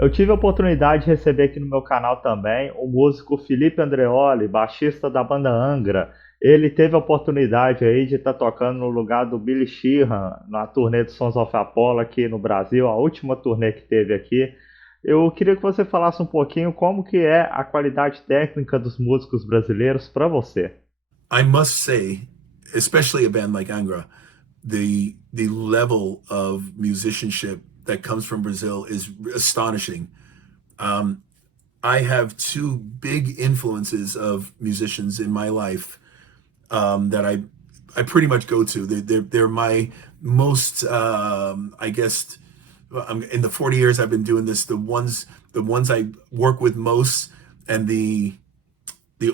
Eu tive a oportunidade de receber aqui no meu canal também o músico Felipe Andreoli, baixista da banda Angra. Ele teve a oportunidade aí de estar tocando no lugar do Billy Sheehan na turnê do Sons of Apollo aqui no Brasil, a última turnê que teve aqui. Eu queria que você falasse um pouquinho como que é a qualidade técnica dos músicos brasileiros para você. I must say, especially a band like Angra, the level of musicianship that comes from Brazil is astonishing. Um, I have two big influences of musicians in my life that I pretty much go to. They're my most I guess in the 40 years I've been doing this, the ones I work with most and the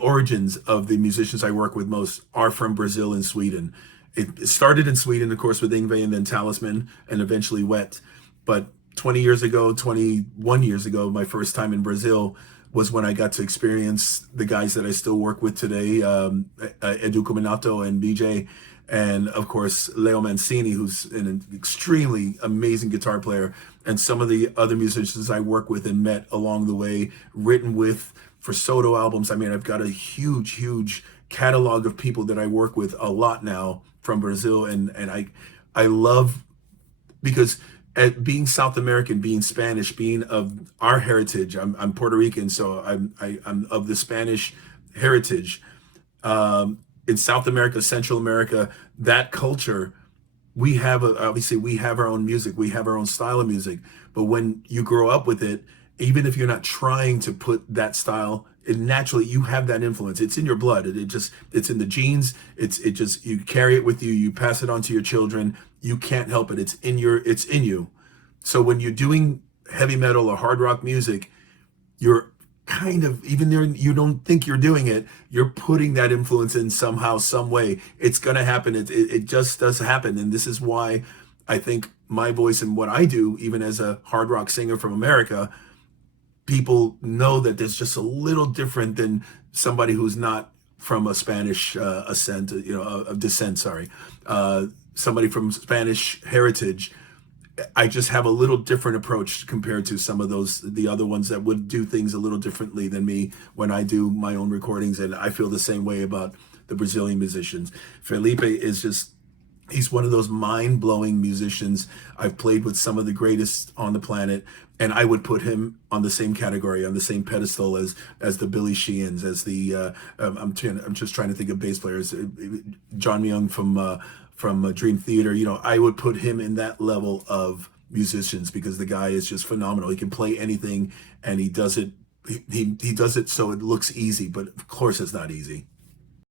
origins of the musicians I work with most are from Brazil and Sweden. It started in Sweden, of course, with Ingve and then Talisman and eventually Wet. But 20 years ago, 21 years ago, my first time in Brazil was when I got to experience the guys that I still work with today, Edu Cominato and BJ, and of course, Leo Mancini, who's an extremely amazing guitar player, and some of the other musicians I work with and met along the way, written with for Soto albums. I mean, I've got a huge catalog of people that I work with a lot now from Brazil, and I love because at being South American, being Spanish, being of our heritage. I'm Puerto Rican, so I'm of the Spanish heritage. In South America, Central America, that culture, obviously we have our own music, we have our own style of music. But when you grow up with it, even if you're not trying to put that style, it naturally you have that influence. It's in your blood. It just it's in the genes. It just you carry it with you. You pass it on to your children. You can't help it. It's in you. So when you're doing heavy metal or hard rock music, you're kind of even there you don't think you're doing it, you're putting that influence in somehow, some way. It's gonna happen. It just does happen. And this is why I think my voice and what I do, even as a hard rock singer from America, people know that there's just a little different than somebody who's not from a Spanish ascent, of descent, sorry. Somebody from Spanish heritage. I just have a little different approach compared to some of the other ones that would do things a little differently than me when I do my own recordings. And I feel the same way about the Brazilian musicians. Felipe is just, he's one of those mind-blowing musicians. I've played with some of the greatest on the planet, and I would put him on the same category, on the same pedestal as the Billy Sheehan's, as the I'm just trying to think of bass players, John Myung from Dream Theater. I would put him in that level of musicians because the guy is just phenomenal. He can play anything, and he does it. He does it so it looks easy, but of course it's not easy.